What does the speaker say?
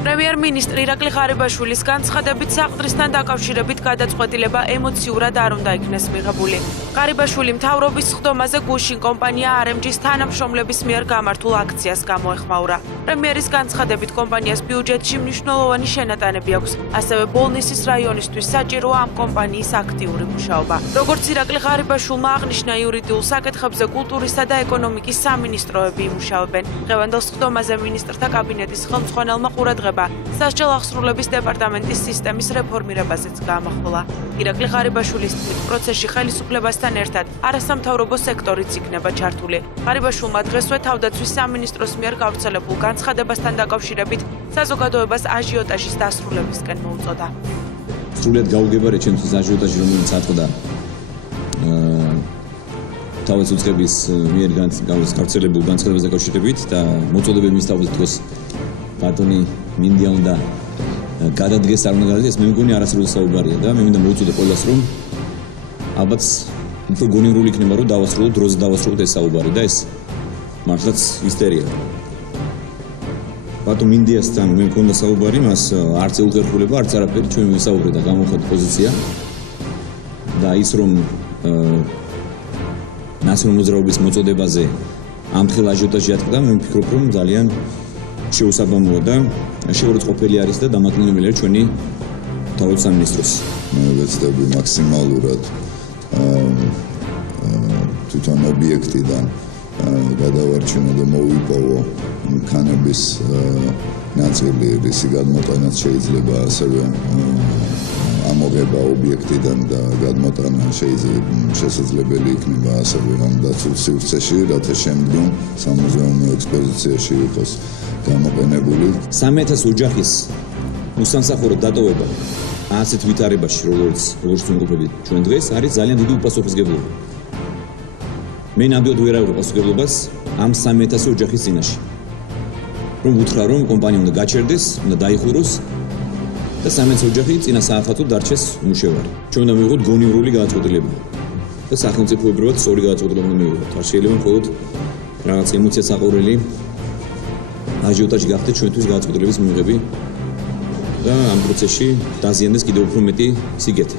პრემიერ-მინისტრი ირაკლი ღარიბაშვილის განცხადებით საყდრისთან დაკავშირებით გადაწყვეტილება ემოციურად არ უნდა იქნეს მიღებული. ღარიბაშვილი მთავრობის სხდომაზე გუშინ კომპანია RMG-ს თანამშრომლების მიერ გამართულ აქციას გამოეხმაურა. პრემიერის განცხადებით კომპანიას ბიუჯეტში მნიშვნელოვანი შენატანები აქვს, ასევე ბოლნისის რაიონისთვის საჭიროა ამ კომპანიის აქტიური მუშაობა. როგორც ირაკლი ღარიბაშვილმა აღნიშნა, იურიდიულ საკითხებზე კულტურისა და ეკონომიკის სამინისტროები იმუშავებენ. დღევანდელ სხდომაზე მინისტრთა კაბინეტის ხელმძღვანელმა ყურადღება სასჯელ აღსრულების დეპარტამენტის სისტემის რეფორმირებაზეც გაამახვილა. ირაკლი ღარიბაშვილის პროცესში ხელისუფლებასთან ერთად არასამთავრობო სექტორიც იქნება ჩართული. ღარიბაშვილმა დღესვე თავდაცვის სამინისტროს მიერ გავრცელებულ განცხადებასთან დაკავშირებით საზოგადოებას აჟიოტაჟის დასრულებისკენ მოუწოდა. სრულიად გაუგებარია ჩემთვის აჟიოტაჟი, რომელიც ატყდა თავის უწყების მიერ გავრცელებულ განცხადებასთან დაკავშირებით და მოწოდებები მის თავზე თქოს ბატონი მინდია უნდა გადადგეს, არ უნდა გადადგეს, მე მგონი არასრულ საუბარია და მე მინდა მოვუწოდე ყველას, რომ ალბათ უფრო გონივრული იქნება, რომ დავასრულოთ, დროზე დავასრულოთ ეს საუბარი და ეს მართლაც ისტერია. ბატონ მინდიასთან მე მქონდა საუბარი, მას არც ეუხერხულება, არც არაფერი, ჩვენ ვისაუბრეთ და გამოვხატეთ პოზიცია და ის რომ ნაციონალური მოძრაობის მოწოდებაზე ამ ხელ აჟიოტაჟი ატყდა, მე ვფიქრობ, რომ ძალიან შეუსაბამოა და შეურაცხყოფელი არის და დამაკნინებელია ჩვენი თავდაცვის სამინისტროს. მე ვეცდები მაქსიმალურად თვითონ ობიექტიდან გადავარჩინო და მოვიპოვო ქანების ნაწილი, რისი გადმოტანაც შეიძლება ასევე ამოღება ობიექტიდან და გადმოტანა შესაძლებელი იქნება ასევე ამ დაცულ სივრცეში, რათა შემდგომ სამუზეუმო ექსპოზიციაში იყოს გამოყენებული. 30000 ოჯახის უსამსახურო დატოვება ასეთ ვითარებაში, როგორც ვიმყოფებით ჩვენ დღეს, არის ძალიან დიდი უპასუხისმგებლობა. მე ნამდვილად ვერ ავიღებ პასუხისმგებლობას ამ 30000 ოჯახის წინაშე. რომ უთხრა, რომ კომპანია უნდა გაჩერდეს, უნდა დაიხუროს და 30000 ოჯახი წინა საახალწლოდ დარჩეს მუშევარი. ჩვენ უნდა მივიღოთ გონივრული გადაწყვეტილება და სახელმწიფოებრივად სწორი გადაწყვეტილება უნდა მივიღოთ. არ შეიძლება მხოლოდ რაღაც ემოცია საყურელი აჟიოტაჟი გახდეთ ჩვენთვის გადაწყვეტილების მიღები და ამ პროცესში დაზიანდეს კიდევ უფრო მეტი სიგეთე.